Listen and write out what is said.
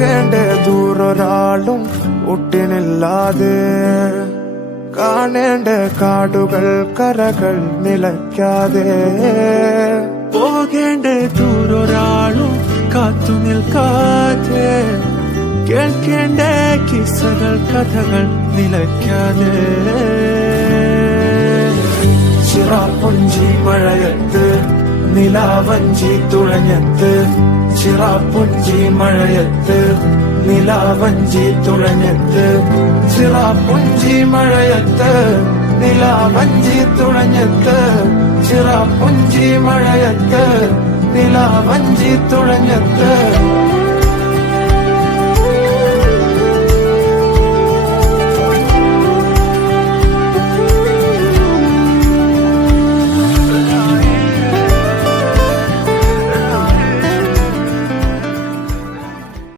പോകേണ്ട ദൂരൊരാളും ഒട്ടിനില്ലാതെ കാണേണ്ട കാടുകൾ കരകൾ നിലയ്ക്കാതെ പോകേണ്ട ദൂരൊരാളും കാത്തു നിൽക്കാതെ കേൾക്കേണ്ട കിസ്സകൾ കഥകൾ നിലയ്ക്കാതെ ചിറാപ്പുഞ്ചി മഴയത്ത് നിലാവഞ്ചി തുഴഞ്ഞത്ത് ചിറാപ്പുഞ്ചി മഴയത്ത് നിലാവഞ്ചി തുഴഞ്ഞത്ത് ചിറാപ്പുഞ്ചി മഴയത്ത് നിലാവഞ്ചി തുഴഞ്ഞത്ത് ചിറാപ്പുഞ്ചി മഴയത്ത് നിലാവഞ്ചി തുഴഞ്ഞത്ത്